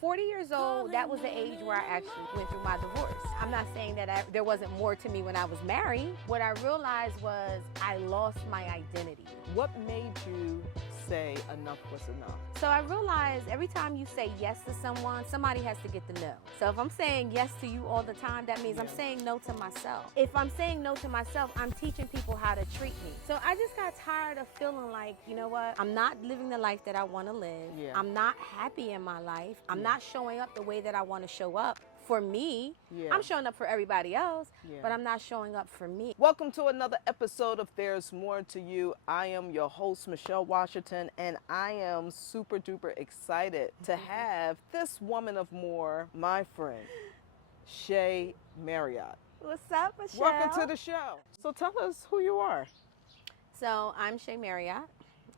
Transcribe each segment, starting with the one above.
40 years old, that was the age where I actually went through my divorce. I'm not saying that there wasn't more to me when I was married. What I realized was I lost my identity. What made you say enough was enough? So I realized every time you say yes to someone, somebody has to get the no. So if I'm saying yes to you all the time, that means I'm saying no to myself. If I'm saying no to myself, I'm teaching people how to treat me. So I just got tired of feeling like, you know what? I'm not living the life that I want to live. Yeah. I'm not happy in my life. I'm not showing up the way that I want to show up. For me, I'm showing up for everybody else, but I'm not showing up for me. Welcome to another episode of There's More to You. I am your host, Michelle Washington, and I am super duper excited to have this woman of more, my friend, Shea Myrick. What's up, Michelle? Welcome to the show. So tell us who you are. So I'm Shea Myrick.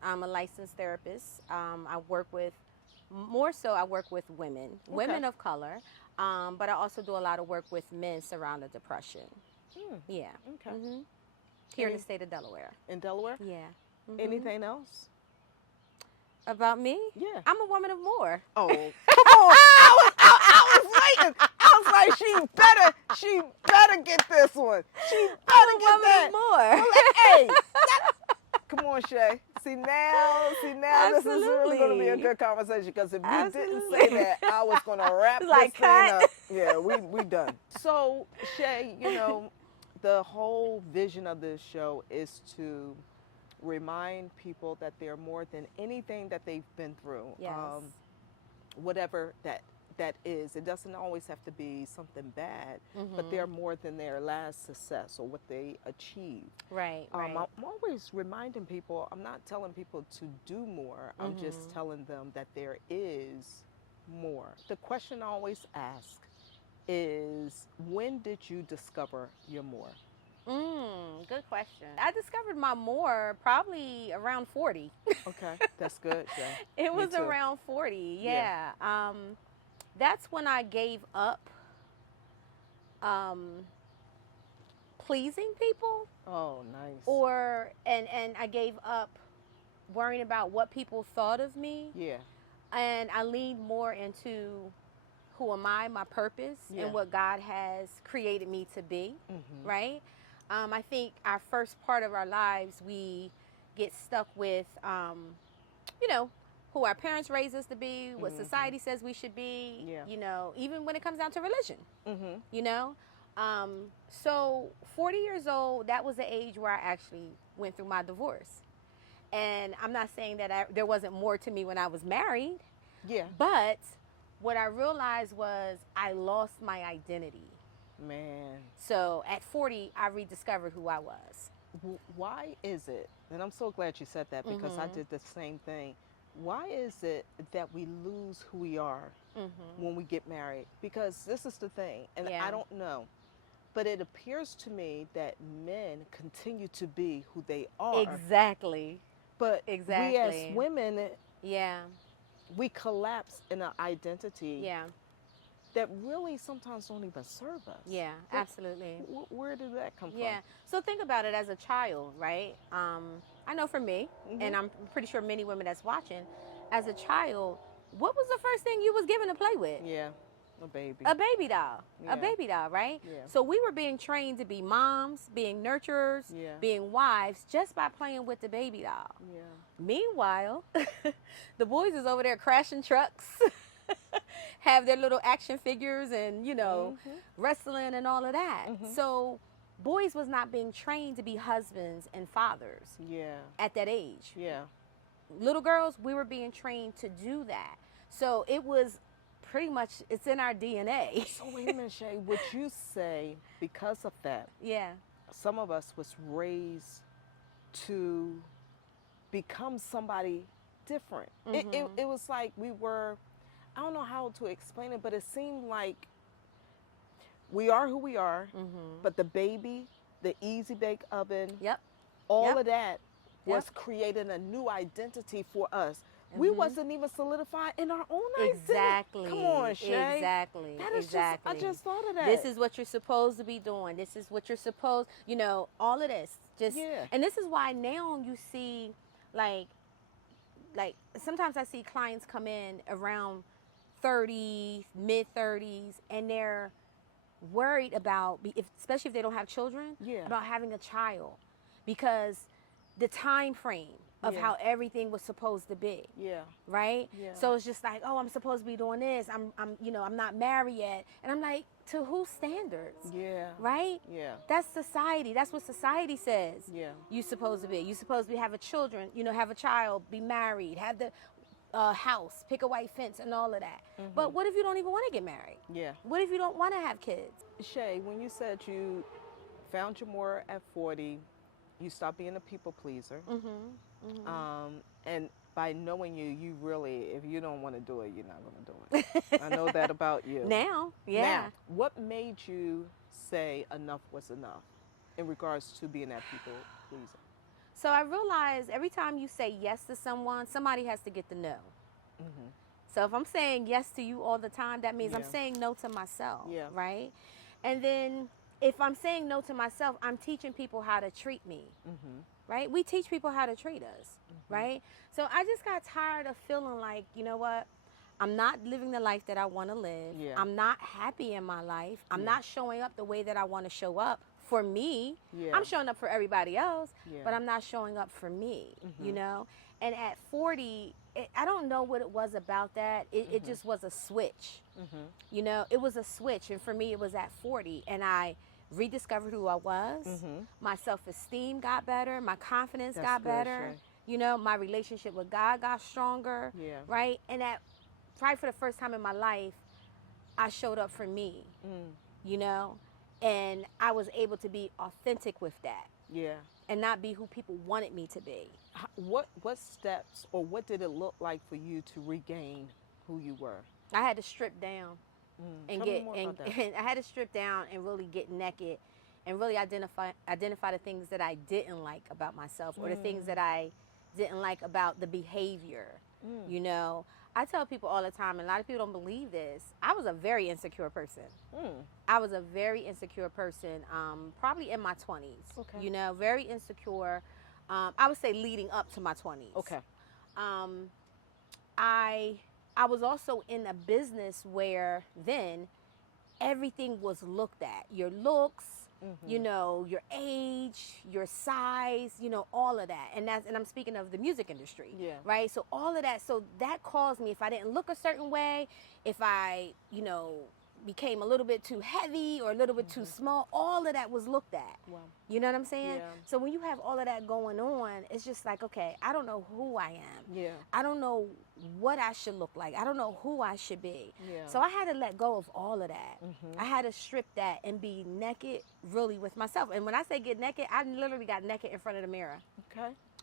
I'm a licensed therapist. I work with women of color. But I also do a lot of work with men surrounding depression. Yeah. Okay. Here in the state of Delaware. In Delaware? Yeah. Anything else? About me? Yeah. I'm a woman of more. Oh, come on. I was waiting. I was like, she better get this one. She better get that. More. Hey, come on, Shay. See now, this is really going to be a good conversation, because if you didn't say that, I was going to wrap this thing up. Yeah, we done. So, Shay, the whole vision of this show is to remind people that they're more than anything that they've been through. Yes. Whatever that is. It doesn't always have to be something bad, but they're more than their last success or what they achieved. Right. I'm always reminding people, I'm not telling people to do more. I'm just telling them that there is more. The question I always ask is, when did you discover your more? Good question. I discovered my more probably around 40. Okay, that's good, Shay. It was around 40, yeah. That's when I gave up pleasing people. Oh, nice. And I gave up worrying about what people thought of me. Yeah. And I leaned more into who am I, my purpose, and what God has created me to be, right? I think our first part of our lives, we get stuck with, who our parents raised us to be, what society says we should be, even when it comes down to religion, So 40 years old, that was the age where I actually went through my divorce. And I'm not saying that there wasn't more to me when I was married. Yeah. But what I realized was I lost my identity. Man. So at 40, I rediscovered who I was. Why is it, and I'm so glad you said that, because I did the same thing. Why is it that we lose who we are when we get married? Because this is the thing, and I don't know, but it appears to me that men continue to be who they are. Exactly. But we as women, we collapse in an identity that really sometimes don't even serve us. Yeah, absolutely. Where did that come from? Yeah. So think about it as a child, right? I know for me, and I'm pretty sure many women that's watching, as a child, what was the first thing you was given to play with? Yeah, a baby. A baby doll. A baby doll, right? Yeah. So we were being trained to be moms, being nurturers, being wives, just by playing with the baby doll. Yeah. Meanwhile, the boys is over there crashing trucks, have their little action figures and, wrestling and all of that. So boys was not being trained to be husbands and fathers at that age. Yeah. Little girls, we were being trained to do that. So it was pretty much, it's in our DNA. So wait a minute, Shay, would you say because of that, some of us was raised to become somebody different? It was like we were, I don't know how to explain it, but it seemed like we are who we are, but the baby, the easy bake oven, all of that was creating a new identity for us. We wasn't even solidified in our own identity. Exactly. Come on, Shay. Exactly. That is exactly. I just thought of that. This is what you're supposed to be doing. This is what you're supposed, all of this. And this is why now you see, like sometimes I see clients come in around 30s, mid-30s, and they're worried about, especially if they don't have children, about having a child, because the time frame of how everything was supposed to be. Right? So it's just like, oh, I'm supposed to be doing this. I'm not married yet. And I'm like, to whose standards? Right? That's society. That's what society says. You're supposed to be. You're supposed to have a children, have a child, be married, have the house, pick a white fence, and all of that. But what if you don't even want to get married? What if you don't want to have kids? Shea, when you said you found your more at 40, you stopped being a people pleaser. And by knowing you, you really, if you don't want to do it, you're not going to do it. I know that about you. Now, Now, what made you say enough was enough in regards to being that people pleaser? So I realized every time you say yes to someone, somebody has to get the no. So if I'm saying yes to you all the time, that means I'm saying no to myself, right? And then if I'm saying no to myself, I'm teaching people how to treat me, right? We teach people how to treat us, right? So I just got tired of feeling like, you know what? I'm not living the life that I want to live. I'm not happy in my life. I'm not showing up the way that I want to show up for me. I'm showing up for everybody else, but I'm not showing up for me, you know? And at 40, I don't know what it was about that. It just was a switch. You know, it was a switch. And for me, it was at 40. And I rediscovered who I was. My self-esteem got better. My confidence got better. Sure. You know, my relationship with God got stronger. Right? And probably for the first time in my life, I showed up for me. You know? And I was able to be authentic with that. And not be who people wanted me to be. What steps or what did it look like for you to regain who you were? I had to strip down and I had to strip down and really get naked and really identify the things that I didn't like about myself or the things that I didn't like about the behavior. You know, I tell people all the time, and a lot of people don't believe this, I was a very insecure person. I was a very insecure person, probably in my 20s. You know, very insecure. I would say leading up to my 20s. I was also in a business where then everything was looked at. Your looks, you know, your age, your size, you know, all of that. And I'm speaking of the music industry, right? So all of that, so that caused me, if I didn't look a certain way, if I, you know, became a little bit too heavy or a little bit too small, all of that was looked at. You know what I'm saying? So when you have all of that going on, it's just like, okay, I don't know who I am. I don't know what I should look like. I don't know who I should be. So I had to let go of all of that. I had to strip that and be naked really with myself. And when I say get naked, I literally got naked in front of the mirror.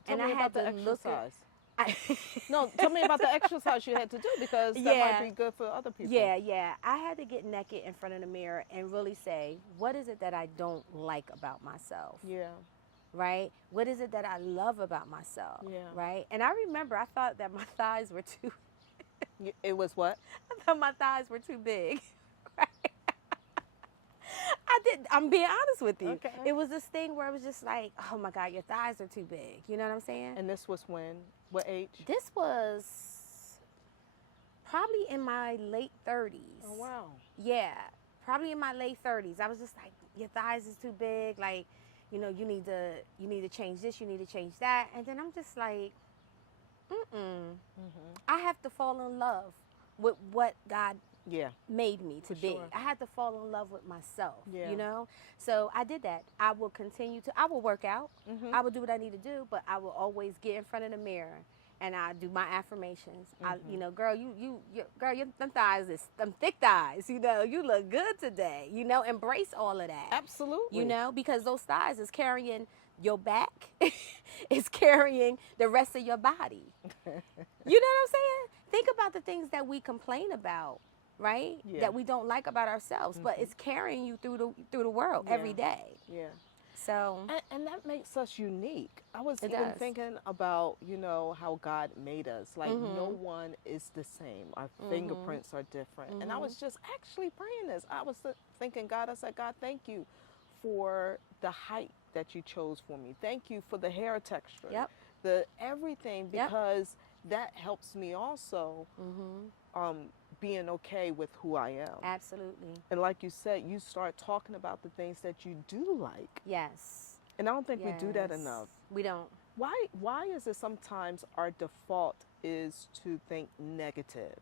Tell me about the exercise. No, tell me about the exercise you had to do, because that might be good for other people. I had to get naked in front of the mirror and really say, what is it that I don't like about myself? Right? What is it that I love about myself? Right? And I remember I thought that my thighs were too... It was what? I thought my thighs were too big. Right? I'm being honest with you. It was this thing where I was just like, oh my God, your thighs are too big. You know what I'm saying? And this was when? What age? This was probably in my late 30s. Oh, wow. Yeah, probably in my late 30s. I was just like, your thighs is too big. Like, you know, you need to change this, you need to change that. And then I'm just like, I have to fall in love with what God made me to be. I had to fall in love with myself, you know? So I did that. I will work out. I will do what I need to do, but I will always get in front of the mirror and I do my affirmations. You know, girl, your thighs them thick thighs, you know, you look good today, you know, embrace all of that. Absolutely. You know, because those thighs is carrying your back, it's carrying the rest of your body. You know what I'm saying? Think about the things that we complain about, right? That we don't like about ourselves, but it's carrying you through the world every day. So and that makes us unique. I was even thinking about, you know, how God made us. Like no one is the same. Our fingerprints are different. And I was just actually praying this. I was thinking, God, I said, God, thank you for the height that you chose for me. Thank you for the hair texture. The everything, because that helps me also being okay with who I am. Absolutely. And like you said, you start talking about the things that you do like. Yes. And I don't think we do that enough. We don't. Why is it sometimes our default is to think negative?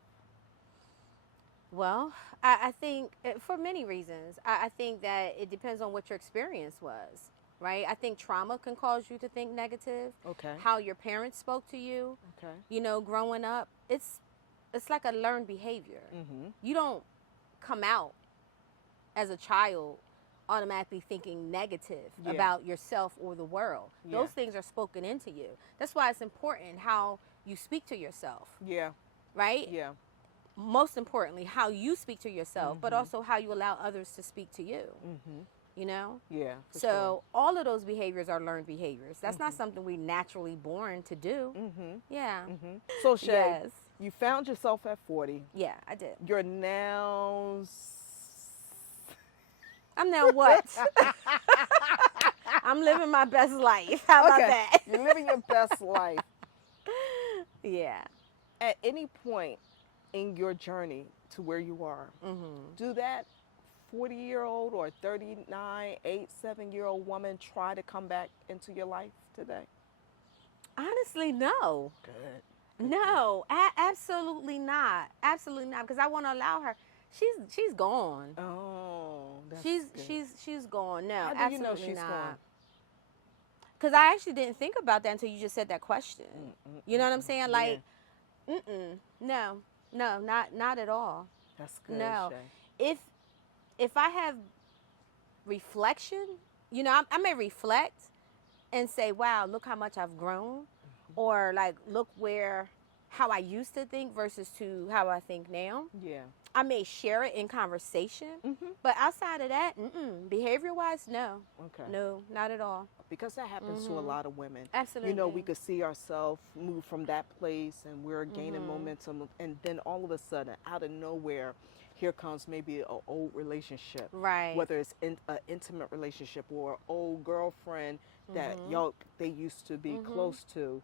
Well, I think for many reasons. I think that it depends on what your experience was, right? I think trauma can cause you to think negative. Okay. How your parents spoke to you. Okay. You know, growing up, it's like a learned behavior. Mm-hmm. You don't come out as a child automatically thinking negative about yourself or the world. Those things are spoken into you. That's why it's important how you speak to yourself. Yeah. Right? Yeah. Most importantly, how you speak to yourself, but also how you allow others to speak to you. Mm-hmm. You know? Yeah. So all of those behaviors are learned behaviors. That's not something we naturally born to do. Mm-hmm. Yeah. Mm-hmm. So Shea, you found yourself at 40. Yeah, I did. You're now... I'm now what? I'm living my best life. How about that? You're living your best life. Yeah. At any point in your journey to where you are, do that 40-year-old or 39, 7-year-old woman try to come back into your life today? Honestly, no. Good. No, absolutely not. Absolutely not. Because I want to allow her. She's gone. Oh, that's she's gone. No, how do absolutely you know she's not. gone? Because I actually didn't think about that until you just said that question. You know what I'm saying? Like, no, not at all. That's good. No, Shea. if I have reflection, you know, I may reflect and say, wow, look how much I've grown, or like, look how I used to think versus to how I think now. Yeah. I may share it in conversation, but outside of that, behavior-wise, no. Okay. No, not at all. Because that happens to a lot of women. Absolutely. You know, we could see ourselves move from that place and we're gaining momentum, and then all of a sudden, out of nowhere, here comes maybe an old relationship. Right. Whether it's an intimate relationship or an old girlfriend that they used to be close to.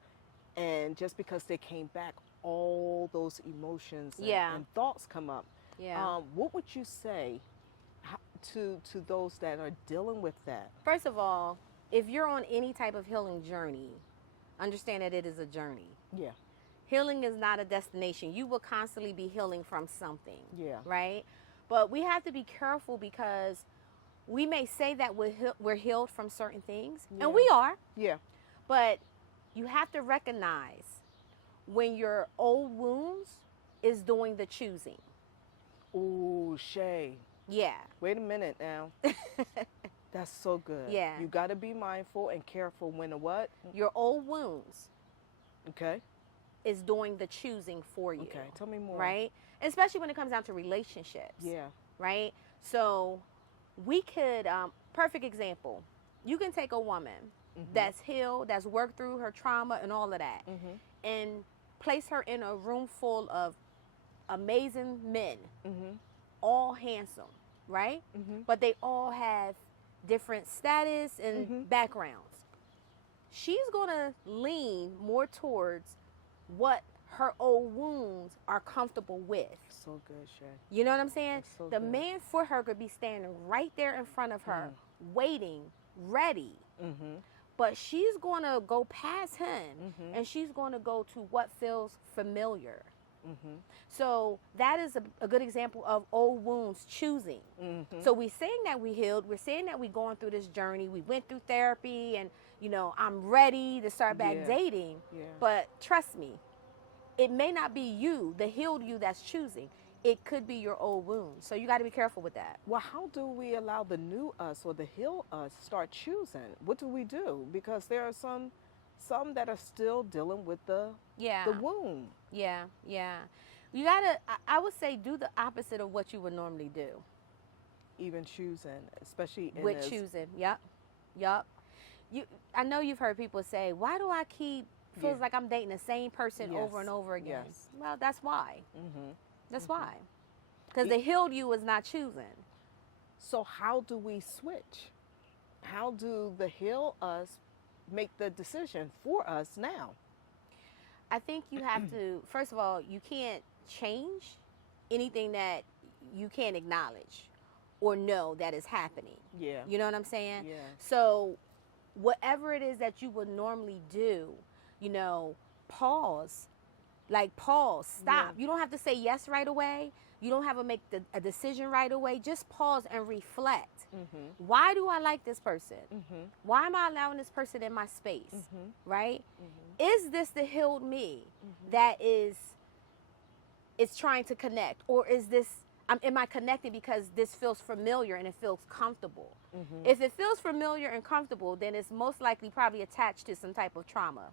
And just because they came back, all those emotions and thoughts come up. Yeah. What would you say to those that are dealing with that? First of all, if you're on any type of healing journey, understand that it is a journey. Yeah. Healing is not a destination. You will constantly be healing from something. Yeah. Right? But we have to be careful because we may say that we're healed from certain things, and we are. Yeah. But you have to recognize when your old wounds is doing the choosing. Ooh, Shea. Yeah. Wait a minute now. That's so good. Yeah. You got to be mindful and careful when what? Your old wounds. Okay. Is doing the choosing for you. Okay. Tell me more. Right? Especially when it comes down to relationships. Yeah. Right? So we could, perfect example, you can take a woman that's healed, that's worked through her trauma and all of that, and place her in a room full of amazing men, all handsome, right? But they all have different status and backgrounds. She's going to lean more towards what her old wounds are comfortable with. So good, Shea. You know what I'm saying? So the good. man for her could be standing right there in front of her, waiting, ready. But she's going to go past him, and she's going to go to what feels familiar. So that is a good example of old wounds choosing. So we're saying that we healed. We're saying that we're going through this journey. We went through therapy, and, you know, I'm ready to start back dating. Yeah. But trust me, it may not be you, the healed you, that's choosing. It could be your old wounds. So you got to be careful with that. Well, how do we allow the new us or the healed us start choosing? What do we do? Because there are some that are still dealing with the wound. Yeah. You got to, I would say, do the opposite of what you would normally do. Even choosing, especially in with choosing. Yep. I know you've heard people say, why do I feels like I'm dating the same person over and over again? Yes. Well, that's why. That's why. Because the healed you is not choosing. So how do we switch? How do the heal us make the decision for us now? I think you have to, first of all, you can't change anything that you can't acknowledge or know that is happening. Yeah. You know what I'm saying? Yeah. So whatever it is that you would normally do, you know, pause. Like, pause, stop. Yeah. You don't have to say yes right away. You don't have to make a decision right away. Just pause and reflect. Mm-hmm. Why do I like this person? Mm-hmm. Why am I allowing this person in my space? Mm-hmm. Right? Mm-hmm. Is this the healed me that is trying to connect? Or is this, am I connected because this feels familiar and it feels comfortable? Mm-hmm. If it feels familiar and comfortable, then it's most likely probably attached to some type of trauma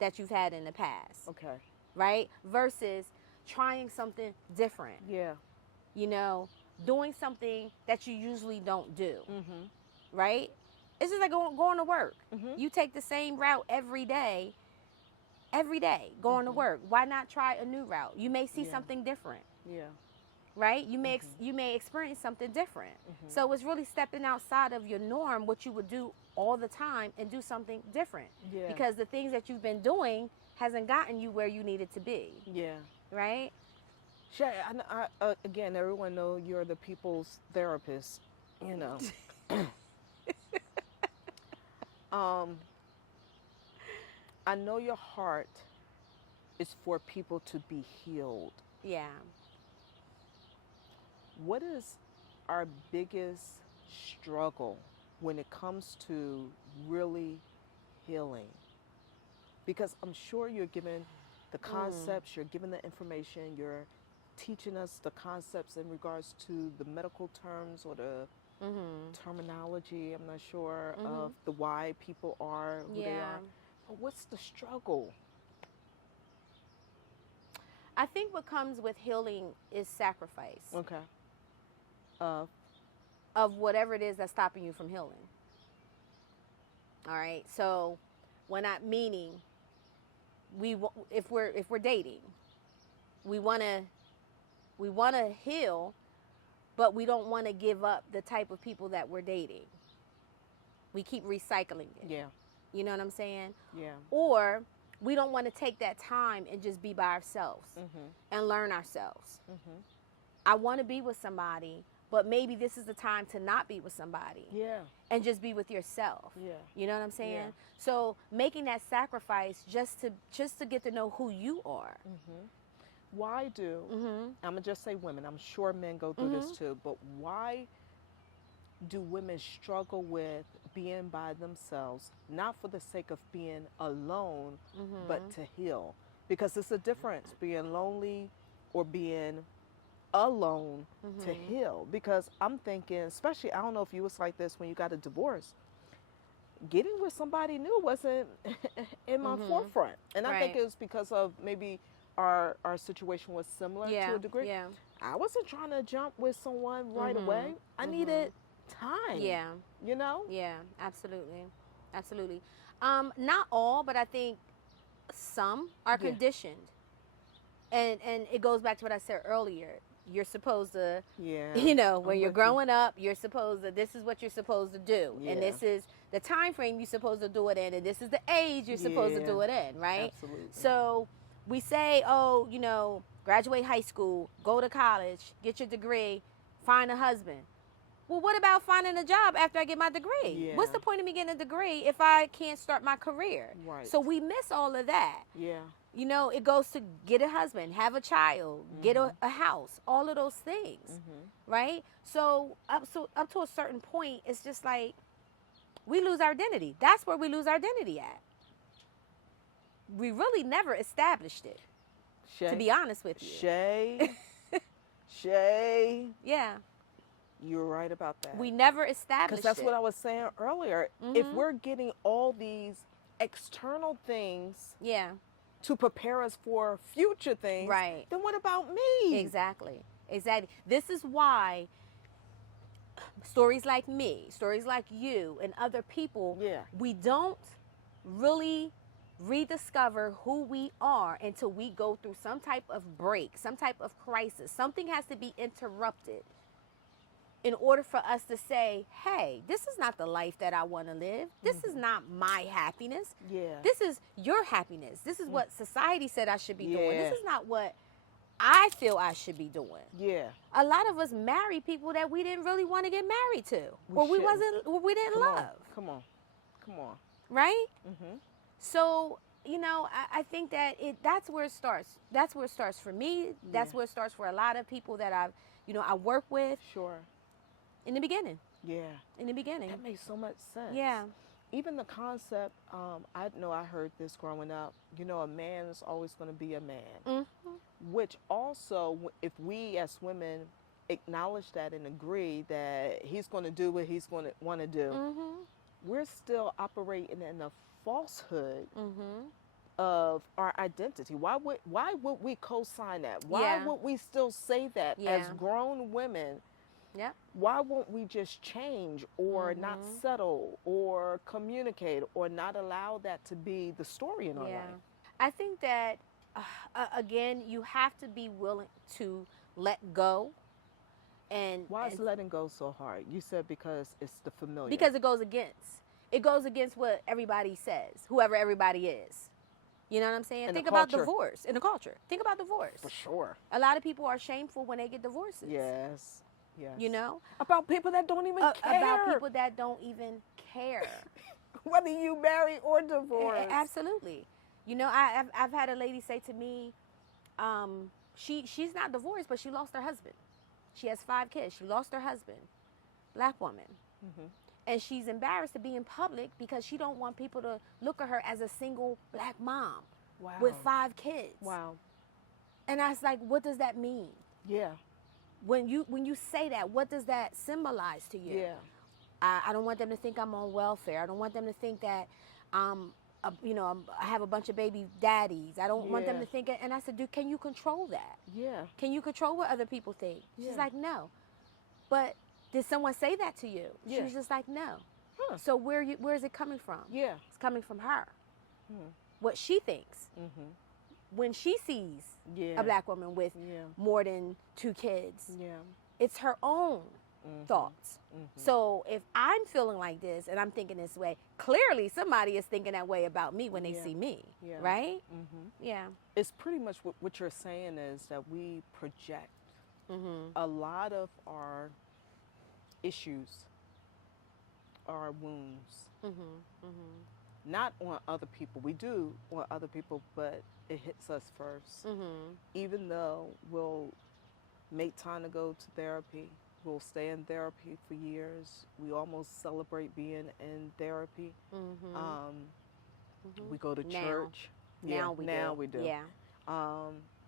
that you've had in the past. Okay. Right? Versus trying something different. Yeah. You know, doing something that you usually don't do. Mm-hmm. Right? It's just like going to work. Mm-hmm. You take the same route every day, going to work. Why not try a new route? You may see something different. Yeah. Right? You may you may experience something different. Mm-hmm. So it's really stepping outside of your norm, what you would do all the time, and do something different. Yeah. Because the things that you've been doing hasn't gotten you where you needed to be. Yeah. Right? Shea, I again, everyone knows you're the people's therapist, you know. I know your heart is for people to be healed. Yeah. What is our biggest struggle when it comes to really healing? Because I'm sure you're given the concepts, you're given the information, you're teaching us the concepts in regards to the medical terms or the terminology. I'm not sure of the why people are who they are. But what's the struggle? I think what comes with healing is sacrifice. Okay. Of whatever it is that's stopping you from healing. All right. So, meaning, if we're dating, we want to heal, but we don't want to give up the type of people that we're dating. We keep recycling it. Yeah. You know what I'm saying? Yeah. Or we don't want to take that time and just be by ourselves and learn ourselves. I want to be with somebody, but maybe this is the time to not be with somebody. Yeah. And just be with yourself. Yeah. You know what I'm saying? Yeah. So making that sacrifice just to get to know who you are. Why do, I'm going to just say women, I'm sure men go through this too, but why do women struggle with being by themselves, not for the sake of being alone, but to heal? Because it's a difference being lonely or being alone to heal. Because I'm thinking, especially, I don't know if you was like this when you got a divorce, getting with somebody new wasn't in my forefront. And I think it was because of maybe our situation was similar to a degree. Yeah. I wasn't trying to jump with someone right away. I needed time. Yeah. You know? Yeah, absolutely. Absolutely. Not all, but I think some are conditioned. And it goes back to what I said earlier. You're supposed to, you know, when you're growing up, you're supposed to, this is what you're supposed to do. Yeah. And this is the time frame you're supposed to do it in. And this is the age you're supposed to do it in, right? Absolutely. So we say, oh, you know, graduate high school, go to college, get your degree, find a husband. Well, what about finding a job after I get my degree? Yeah. What's the point of me getting a degree if I can't start my career? Right. So we miss all of that. Yeah. You know, it goes to get a husband, have a child, get a house, all of those things, right? So up to a certain point, it's just like we lose our identity. That's where we lose our identity at. We really never established it, Shea, to be honest with you. Shea. Yeah. You're right about that. We never established it. Because that's what I was saying earlier. If we're getting all these external things to prepare us for future things, right, then what about me? Exactly. This is why stories like me, stories like you, and other people, we don't really rediscover who we are until we go through some type of break, some type of crisis. Something has to be interrupted in order for us to say, hey, this is not the life that I want to live. This is not my happiness. Yeah. This is your happiness. This is what society said I should be doing. This is not what I feel I should be doing. Yeah. A lot of us marry people that we didn't really want to get married to, or we didn't love. Come on. Right? Mm-hmm. So, I think that that's where it starts. That's where it starts for me. That's where it starts for a lot of people that I work with. Sure. In the beginning. Yeah. In the beginning. That makes so much sense. Yeah. Even the concept, I know I heard this growing up, a man is always going to be a man. Mm-hmm. Which also, if we as women acknowledge that and agree that he's going to do what he's going to want to do, mm-hmm. we're still operating in a falsehood mm-hmm. of our identity. Why would we co-sign that? Why would we still say that as grown women? Yep. Why won't we just change or not settle or communicate or not allow that to be the story in our life? I think that, again, you have to be willing to let go. And why is letting go so hard? You said because it's the familiar. Because it goes against what everybody says, whoever everybody is. You know what I'm saying? Think about divorce in the culture. Think about divorce. For sure. A lot of people are shameful when they get divorces. Yes. About people that don't even care. About people that don't even care. Whether you marry or divorce. Absolutely. I've had a lady say to me, she's not divorced, but she lost her husband. She has 5 kids. She lost her husband. Black woman. Mm-hmm. And she's embarrassed to be in public because she don't want people to look at her as a single black mom with 5 kids. Wow. And I was like, what does that mean? Yeah. When you say that, what does that symbolize to you? Yeah. I don't want them to think I'm on welfare. I don't want them to think that I have a bunch of baby daddies. I don't want them to think it. And I said, can you control that? Yeah. Can you control what other people think? Yeah. She's like, no. But did someone say that to you? Yeah. She was just like, no. Huh. So where is it coming from? Yeah. It's coming from her. What she thinks. Mm-hmm. When she sees a black woman with more than 2 kids, it's her own thoughts. Mm-hmm. So if I'm feeling like this and I'm thinking this way, clearly somebody is thinking that way about me when they see me, right? Mm-hmm. Yeah. It's pretty much what you're saying is that we project a lot of our issues, our wounds, not on other people. We do on other people, but it hits us first. Even though we'll make time to go to therapy, we'll stay in therapy for years. We almost celebrate being in therapy. We go to church. Now we do. Yeah.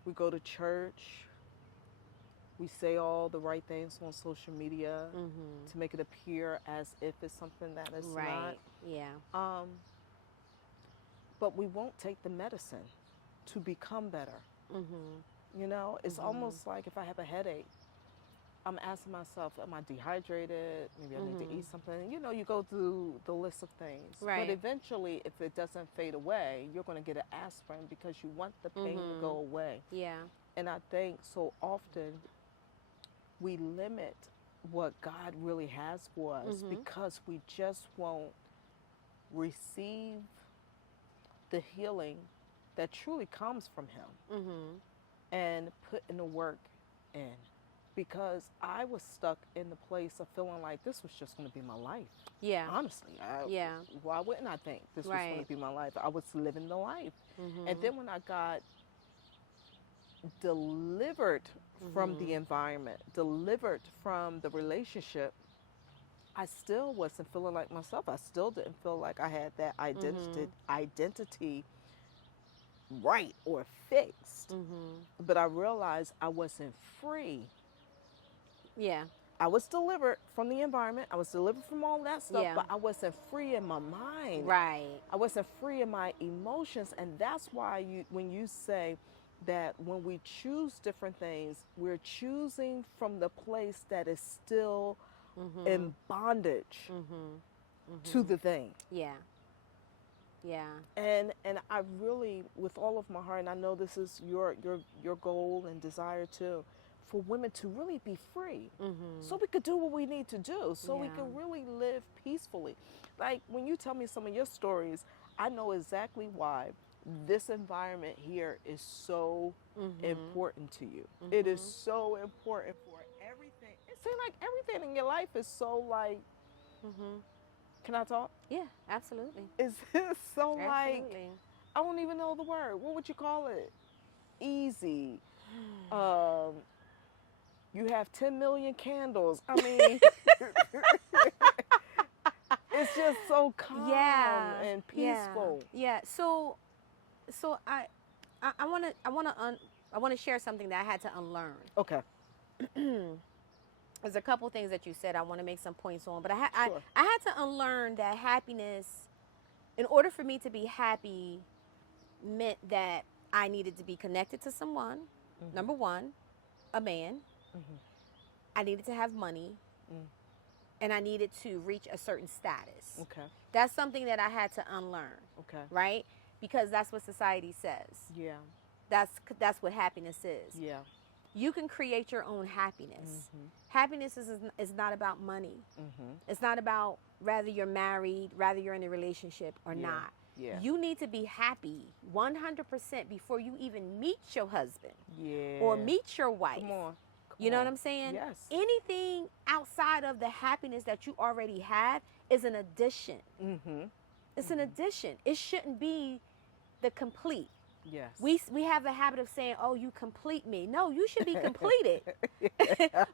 We go to church. We say all the right things on social media to make it appear as if it's something that is not. Yeah. But we won't take the medicine to become better. It's almost like if I have a headache, I'm asking myself, am I dehydrated? Maybe I need to eat something. You go through the list of things. Right. But eventually, if it doesn't fade away, you're going to get an aspirin because you want the pain to go away. Yeah. And I think so often we limit what God really has for us because we just won't receive the healing that truly comes from Him and put in the work in. Because I was stuck in the place of feeling like this was just going to be my life. Yeah. Honestly. Why wouldn't I think this was going to be my life? I was living the life. And then when I got delivered from the environment, delivered from the relationship, I still wasn't feeling like myself. I still didn't feel like I had that identity right or fixed. But I realized I wasn't free. Yeah. I was delivered from the environment. I was delivered from all that stuff, but I wasn't free in my mind. Right. I wasn't free in my emotions. And that's why when you say that when we choose different things, we're choosing from the place that is still in bondage to the thing. Yeah. Yeah. And I really, with all of my heart, and I know this is your goal and desire too, for women to really be free so we could do what we need to do, so we could really live peacefully. Like when you tell me some of your stories, I know exactly why this environment here is so important to you. Mm-hmm. It is so important for everything. It seems like everything in your life is so like, can I talk? Yeah, absolutely. It's so absolutely. like, I don't even know the word. What would you call it? Easy. You have 10 million candles. I mean, it's just so calm and peaceful. Yeah. So I want to share something that I had to unlearn. Okay. There's a couple things that you said I want to make some points on, but I had to unlearn that happiness, in order for me to be happy, meant that I needed to be connected to someone. Number one, a man. I needed to have money. And I needed to reach a certain status. Okay. That's something that I had to unlearn. Okay. Right? Because that's what society says. Yeah. That's what happiness is. Yeah. You can create your own happiness. Happiness is not about money. It's not about whether you're married, whether you're in a relationship or not. Yeah. You need to be happy 100% before you even meet your husband. Yeah. Or meet your wife. Come on. You know what I'm saying? Yes. Anything outside of the happiness that you already have is an addition. It's an addition. It shouldn't be the complete. Yes. We have the habit of saying, "Oh, you complete me." No, you should be completed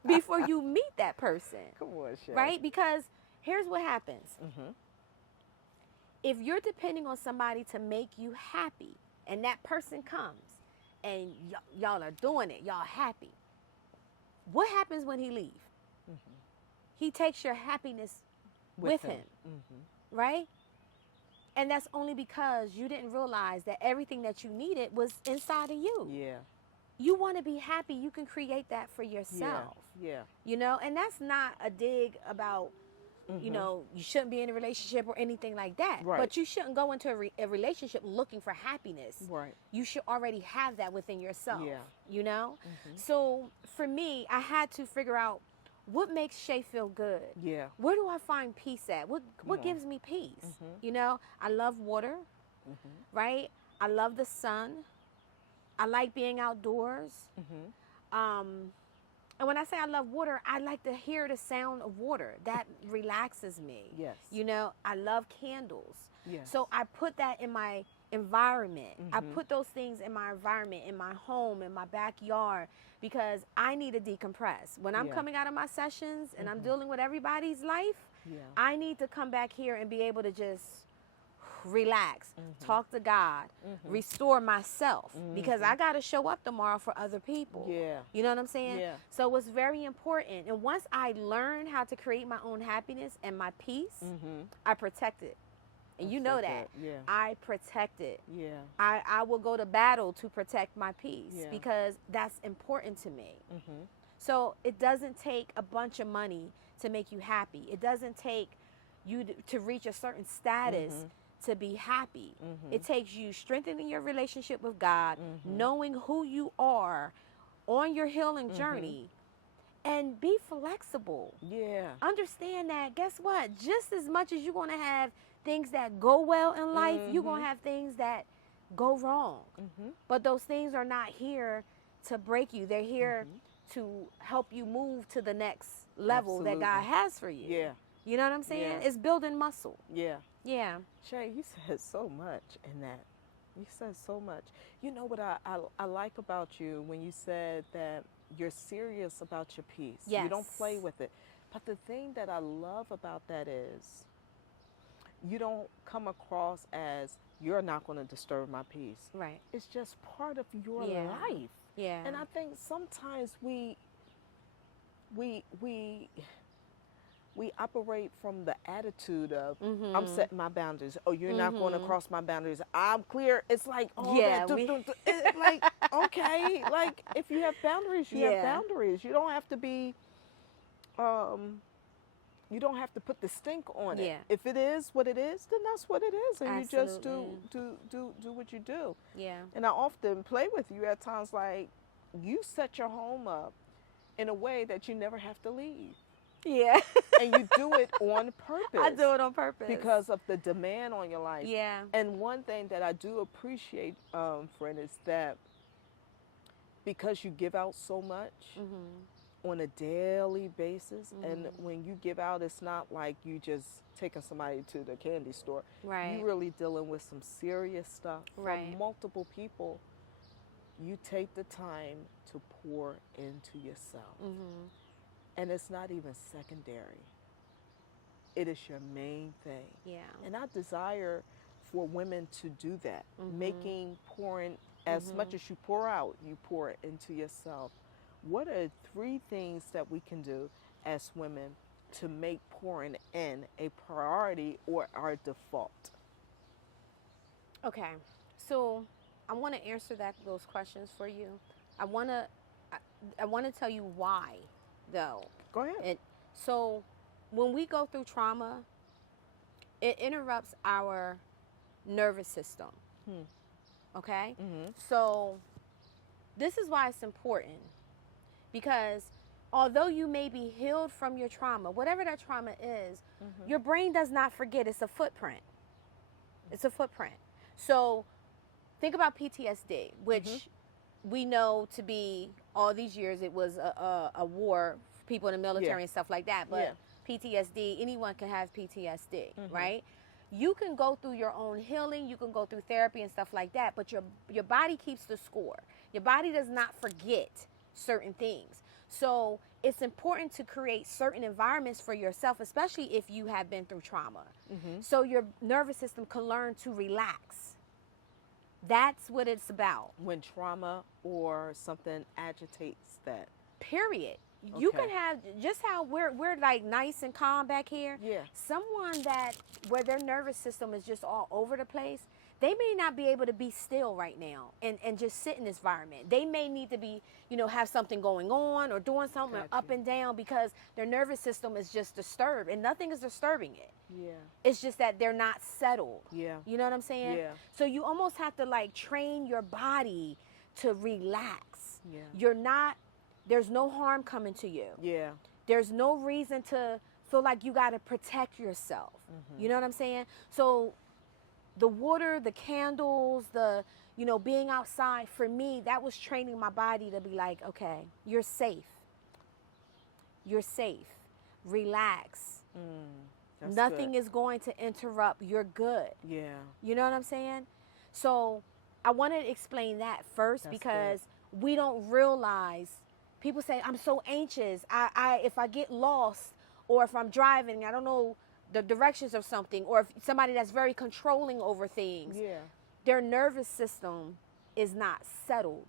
before you meet that person. Come on, Shay. Right? Because here's what happens. If you're depending on somebody to make you happy, and that person comes, and y'all are doing it, y'all happy, what happens when he leaves? He takes your happiness with him. Right? And that's only because you didn't realize that everything that you needed was inside of you. Yeah. You want to be happy, you can create that for yourself. Yeah. You know, and that's not a dig about, you know, you shouldn't be in a relationship or anything like that. Right. But you shouldn't go into a relationship looking for happiness. Right. You should already have that within yourself. Yeah. You know? So for me, I had to figure out what makes Shea feel good. Yeah. Where do I find peace at? What gives me peace? You know, I love water, right? I love the sun. I like being outdoors. And when I say I love water, I like to hear the sound of water. That relaxes me. Yes. You know, I love candles. Yes. So I put that in my environment. I put those things in my environment, in my home, in my backyard, because I need to decompress. When I'm coming out of my sessions and I'm dealing with everybody's life, I need to come back here and be able to just relax, talk to God, restore myself, because I got to show up tomorrow for other people. Yeah. You know what I'm saying? Yeah. So it's very important. And once I learn how to create my own happiness and my peace, I protect it. And you know that. Yeah. I protect it. Yeah. I will go to battle to protect my peace Yeah. because that's important to me. So it doesn't take a bunch of money to make you happy. It doesn't take you to reach a certain status to be happy. It takes you strengthening your relationship with God, knowing who you are on your healing journey, and be flexible. Yeah. Understand that, guess what? Just as much as you're going to have things that go well in life, you're going to have things that go wrong. But those things are not here to break you. They're here to help you move to the next level that God has for you. Yeah. You know what I'm saying? Yeah. It's building muscle. Yeah. Yeah. Shay, you said so much in that. You said so much. You know what I like about you when you said that you're serious about your peace. Yes. You don't play with it. But the thing that I love about that is you don't come across as you're not going to disturb my peace. Right. It's just part of your life. Yeah. And I think sometimes we operate from the attitude of I'm setting my boundaries. Oh, you're not going to cross my boundaries. I'm clear. It's like it's like okay, like if you have boundaries, you have boundaries. You don't have to be you don't have to put the stink on it. If it is what it is, then that's what it is, and Absolutely. you just do what you do. Yeah. And I often play with you at times, like you set your home up in a way that you never have to leave. Yeah. And you do it on purpose. I do it on purpose. Because of the demand on your life. Yeah. And one thing that I do appreciate, friend, is that because you give out so much on a daily basis, and when you give out, it's not like you just taking somebody to the candy store. Right. You're really dealing with some serious stuff right. from multiple people. You take the time to pour into yourself. And it's not even secondary. It is your main thing. Yeah. And I desire for women to do that, pouring as much as you pour out, you pour it into yourself. What are 3 things that we can do as women to make pouring in a priority or our default? Okay, so I want to answer those questions for you. I want to tell you why, though. Go ahead. So when we go through trauma, it interrupts our nervous system. Okay? So this is why it's important, because although you may be healed from your trauma, whatever that trauma is, your brain does not forget. It's a footprint. It's a footprint. So think about PTSD, which we know to be, all these years, it was a war, people in the military and stuff like that. But PTSD, anyone can have PTSD, right? You can go through your own healing, you can go through therapy and stuff like that, but your body keeps the score. Your body does not forget certain things. So it's important to create certain environments for yourself, especially if you have been through trauma. So your nervous system can learn to relax. That's what it's about. When trauma or something agitates that. Period. You can have, just how we're like nice and calm back here. Yeah. Someone where their nervous system is just all over the place, they may not be able to be still right now and just sit in this environment. They may need to be, have something going on or doing something up and down, because their nervous system is just disturbed, and nothing is disturbing it. Yeah. It's just that they're not settled. Yeah. You know what I'm saying? Yeah. So you almost have to train your body to relax. Yeah. There's no harm coming to you. Yeah. There's no reason to feel like you got to protect yourself. You know what I'm saying? So the water, the candles, being outside, for me, that was training my body to be like, okay, you're safe. You're safe. Relax. Nothing is going to interrupt. You're good. Yeah. You know what I'm saying? So I want to explain that first, because we don't realize. People say, I'm so anxious. If I get lost, or if I'm driving, I don't know the directions of something, or if somebody that's very controlling over things, their nervous system is not settled.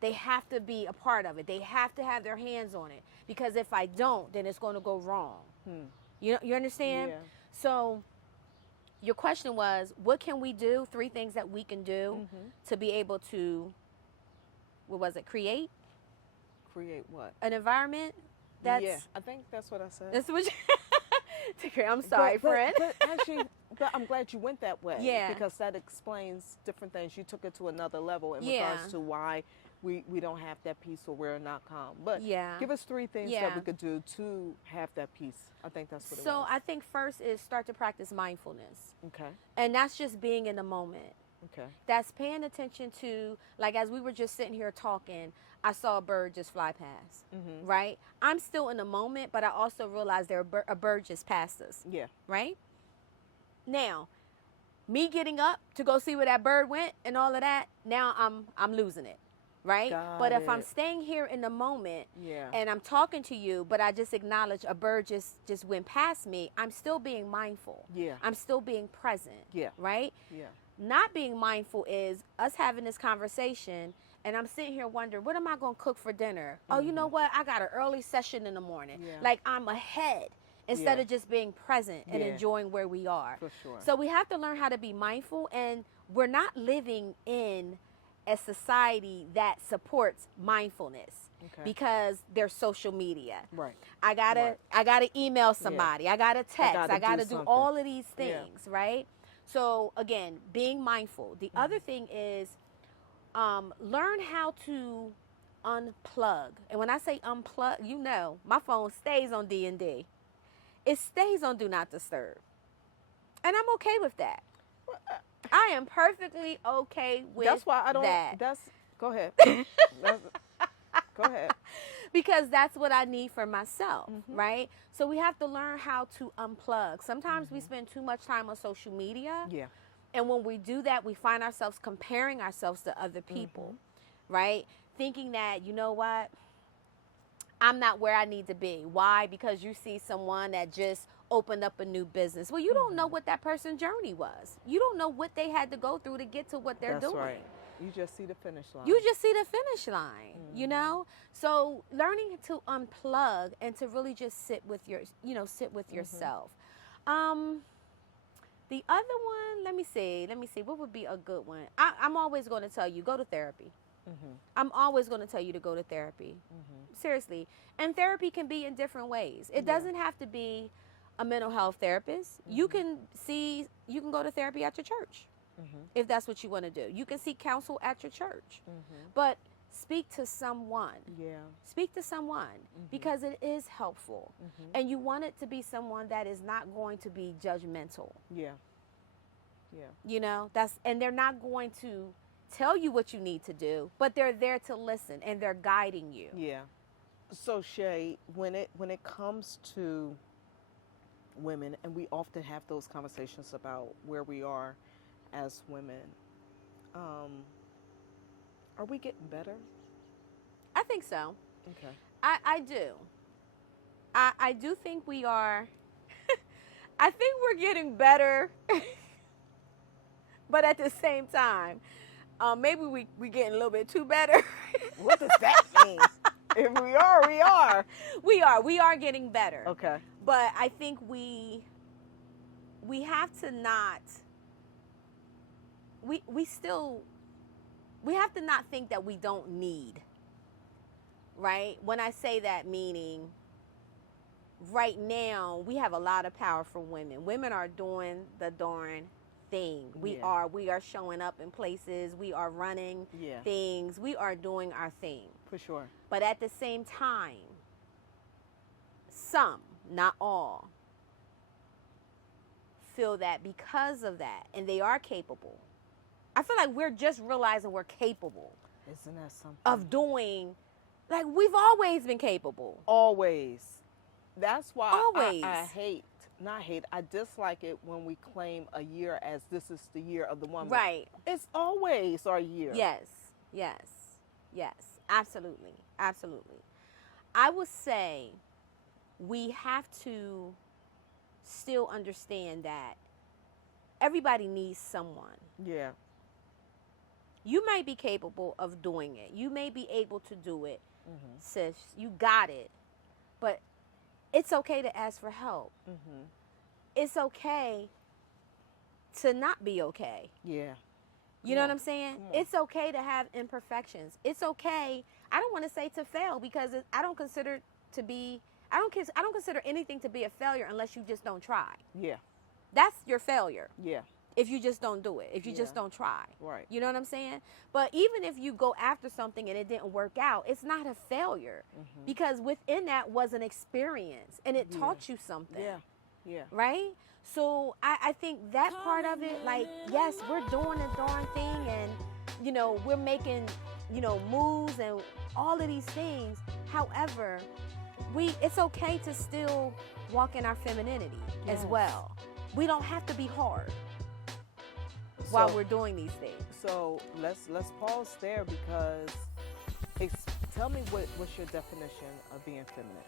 They have to be a part of it. They have to have their hands on it, because if I don't, then it's going to go wrong. You understand? Yeah. So your question was, what can we do? 3 things that we can do to be able to, create? Create what? An environment that's... Yeah, I think that's what I said. That's what I'm sorry, friend. But actually, I'm glad you went that way. Yeah. Because that explains different things. You took it to another level in regards to why we don't have that peace, or we're not calm. But give us 3 things that we could do to have that peace. I think that's what it was. So I think first is start to practice mindfulness. Okay. And that's just being in the moment. Okay. That's paying attention to, as we were just sitting here talking, I saw a bird just fly past, right? I'm still in the moment, but I also realized a bird just passed us. Yeah. Right? Now, me getting up to go see where that bird went and all of that, now I'm losing it, right? But if I'm staying here in the moment and I'm talking to you, but I just acknowledge a bird just went past me, I'm still being mindful. Yeah. I'm still being present. Yeah. Right? Yeah. Not being mindful is us having this conversation, and I'm sitting here wondering, what am I going to cook for dinner? Oh, you know what? I got an early session in the morning. Yeah. I'm ahead instead of just being present and enjoying where we are. For sure. So we have to learn how to be mindful, and we're not living in a society that supports mindfulness because there's social media. Right. I gotta email somebody. I gotta text. I gotta do all of these things, right? So again, being mindful. The other thing is learn how to unplug. And when I say unplug, you know, my phone stays on D&D. It stays on Do Not Disturb. And I'm okay with that. I am perfectly okay with that. That's why I don't, go ahead. Go ahead. Because that's what I need for myself, right? So we have to learn how to unplug. Sometimes we spend too much time on social media. Yeah. And when we do that, we find ourselves comparing ourselves to other people, right? Thinking that, you know what? I'm not where I need to be. Why? Because you see someone that just opened up a new business. Well, you don't know what that person's journey was. You don't know what they had to go through to get to what they're doing. That's right. You just see the finish line. You just see the finish line, you know? So learning to unplug and to really just sit with yourself. The other one, let me see, what would be a good one? I'm always going to tell you, go to therapy. I'm always going to tell you to go to therapy. Seriously. And therapy can be in different ways. It doesn't have to be a mental health therapist. You can go to therapy at your church. If that's what you want to do. You can seek counsel at your church. But speak to someone. Yeah. Speak to someone because it is helpful. And you want it to be someone that is not going to be judgmental. Yeah. Yeah. You know, and they're not going to tell you what you need to do, but they're there to listen and they're guiding you. Yeah. So Shea, when it comes to women, and we often have those conversations about where we are as women, are we getting better? I think so. Okay. I do. I do think we are. I think we're getting better, but at the same time, maybe we getting a little bit too better. What does that mean? If we are, we are. We are getting better. Okay. But I think we have to not. We have to not think that we don't need, right? When I say that, meaning right now we have a lot of power from women. Women are doing the darn thing. We are showing up in places. We are running things. We are doing our thing. For sure. But at the same time, some, not all, feel that because of that, and they are capable. I feel like we're just realizing we're capable. Isn't that something? Of doing, like we've always been capable. Always. That's why always. I dislike it when we claim a year as this is the year of the woman. Right. It's always our year. Yes. Absolutely. I would say we have to still understand that everybody needs someone. Yeah. You may be capable of doing it. You may be able to do it, sis. You got it. But it's okay to ask for help. It's okay to not be okay. Yeah. You know what I'm saying? It's okay to have imperfections. It's okay. I don't want to say to fail because I don't consider anything to be a failure unless you just don't try. Yeah. That's your failure. Yeah. If you just don't do it, if you just don't try. Right. You know what I'm saying? But even if you go after something and it didn't work out, it's not a failure because within that was an experience and it taught you something. Yeah. Right? So I think that part of it, like, yes, we're doing the darn thing and, you know, we're making, you know, moves and all of these things. However, it's okay to still walk in our femininity as well. We don't have to be hard while we're doing these things. So let's pause there because tell me what's your definition of being feminine?